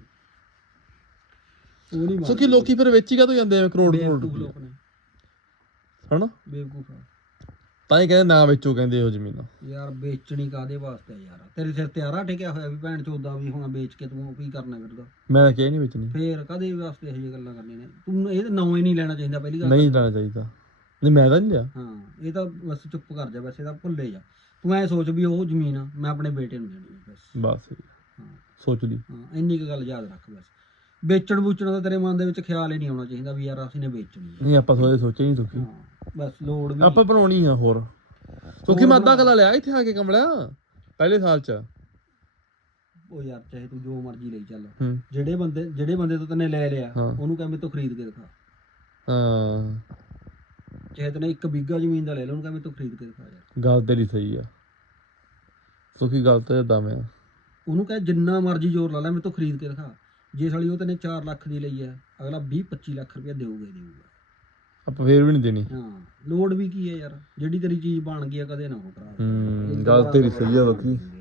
A: ਉਹ ਨਹੀਂ।
C: ਸੋ ਕਿ ਲੋਕੀ ਫਿਰ ਵੇਚੀ ਕਾ ਤੋਂ ਜਾਂਦੇ ਆ ਕਰੋੜ ਕਰੋੜ
A: ਬੇਵਕੂਫ
C: ਰੁਪਏ
A: ਲੋਕ ਨੇ,
C: ਹਨਾ,
A: ਬੇਵਕੂਫ ਆ।
C: ਤਾਂ ਹੀ ਕਹਿੰਦੇ ਨਾ ਵੇਚੋ ਕਹਿੰਦੇ ਇਹੋ ਜ਼ਮੀਨ।
A: ਯਾਰ ਵੇਚਣੀ ਕਾਦੇ ਵਾਸਤੇ ਯਾਰ? ਤੇਰੇ ਸਿਰ ਤੇ ਆਰਾ ਟਿਕਿਆ ਹੋਇਆ ਵੀ ਭੈਣ ਚੋਦਾ ਵੀ ਹੁਣ ਵੇਚ ਕੇ ਤੂੰ ਕੀ ਕਰਨਾ ਫਿਰਦਾ?
C: ਮੈਂ ਕਿਹਾ ਨਹੀਂ ਵੇਚਣੀ,
A: ਫੇਰ ਕਦੇ ਵਾਸਤੇ ਇਹੋ ਜਿਹੀਆਂ ਗੱਲਾਂ ਕਰਨੀਆਂ ਨੇ? ਤੂੰ ਇਹ ਤਾਂ ਨਾਂ ਹੀ ਨਹੀਂ ਲੈਣਾ ਚਾਹੀਦਾ ਪਹਿਲੀ ਗੱਲ।
C: ਨਹੀਂ ਲੈਣਾ ਚਾਹੀਦਾ। ਨਹੀਂ ਮੈਂ ਤਾਂ ਨਹੀਂ ਲਿਆ।
A: ਹਾਂ ਇਹ ਤਾਂ ਬਸ ਚੁੱਪ ਕਰ ਜਾ, ਵੈਸੇ ਤਾਂ ਭੁੱਲੇ ਜਾ। ਤੂੰ ਐ ਸੋਚ ਵੀ ਉਹ ਜ਼ਮੀਨ ਆ ਮੈਂ ਆਪਣੇ ਬੇਟੇ ਨੂੰ ਦੇਣੀ ਹੈ ਬਸ।
C: ਬਸ
A: ਹਾਂ
C: ਸੋਚ ਲਈ।
A: ਹਾਂ ਇੰਨੀ ਕੁ ਗੱਲ ਯਾਦ ਰੱਖ ਬਸ। ਵੇਚਣ ਵੂਚਣ ਦਾ ਤੇਰੇ ਮਨ ਦੇ ਵਿੱਚ ਖਿਆਲ ਹੀ ਨਹੀਂ ਆਉਣਾ ਚਾਹੀਦਾ ਵੀ ਯਾਰ ਅਸੀਂ ਨੇ ਵੇਚਣੀ ਹੈ।
C: ਨਹੀਂ ਆਪਾਂ ਸੋਚੇ ਸੋਚੇ ਨਹੀਂ ਸੁੱਕੀ,
A: ਹਾਂ ਬਸ ਲੋੜ ਵੀ
C: ਆਪਾਂ ਬਣਾਉਣੀ ਆ ਹੋਰ। ਸੁੱਕੀ ਮੈਂ ਅੱਧਾ ਕਿੱਲਾ ਲਿਆ ਇੱਥੇ ਆ ਕੇ ਕਮਲਿਆ ਪਹਿਲੇ ਸਾਲ ਚ।
A: ਉਹ ਯਾਰ ਚਾਹੇ ਤੂੰ ਜੋ ਮਰਜ਼ੀ ਲਈ ਚੱਲ,
C: ਹੂੰ
A: ਜਿਹੜੇ ਬੰਦੇ ਜਿਹੜੇ ਬੰਦੇ ਤੋਂ ਤੈਨੇ ਲੈ ਲਿਆ
C: ਹਾਂ।
A: ਉਹਨੂੰ ਕਹਿ ਮੇਰੇ ਤੋਂ ਖਰੀਦ ਕੇ ਦਿਖਾ।
C: ਹਾਂ
A: ਚਾਹੇ ਤੈਨੇ ਇੱਕ ਬਿੱਗਾ ਜ਼ਮੀਨ ਦਾ ਲੈ ਲਿਆ, ਉਹਨੂੰ ਕਹਿ ਮੇਰੇ ਤੋਂ ਖਰੀਦ ਕੇ ਦਿਖਾ ਯਾਰ।
C: ਗੱਲ ਤੇਰੀ ਸਹੀ ਆ ਸੁੱਕੀ, ਗੱਲ ਤੇ ਏਦਾਂ ਮੈਂ
A: ਉਹਨੂੰ ਕਹਿ ਜਿੰਨਾ ਮਰਜ਼ੀ ਜ਼ੋਰ ਲਾ ਲੈ ਮੇਰੇ ਤੋਂ ਖਰੀਦ ਕੇ ਦਿਖਾ। ਜੇ ਸਾਲੀ ਉਹ ਤੈਨੇ ਚਾਰ ਲੱਖ ਦੀ ਲਈ ਹੈ, ਅਗਲਾ ਵੀਹ ਪੱਚੀ ਲੱਖ ਰੁਪਇਆ ਦੇਊਗਾ ਹੀ ਦੇਊਗਾ।
C: ਆਪਾਂ ਫੇਰ ਵੀ ਨਹੀਂ ਦੇਣੀ।
A: ਹਾਂ ਲੋੜ ਵੀ ਕੀ ਹੈ ਯਾਰ, ਜਿਹੜੀ ਤੇਰੀ ਚੀਜ਼ ਬਣ ਗਈ ਆ ਕਦੇ ਨਾ ਉਹ ਖਰਾਬ।
C: ਹੂੰ ਗੱਲ ਤੇਰੀ ਸਹੀ ਆ ਸੁੱਕੀ।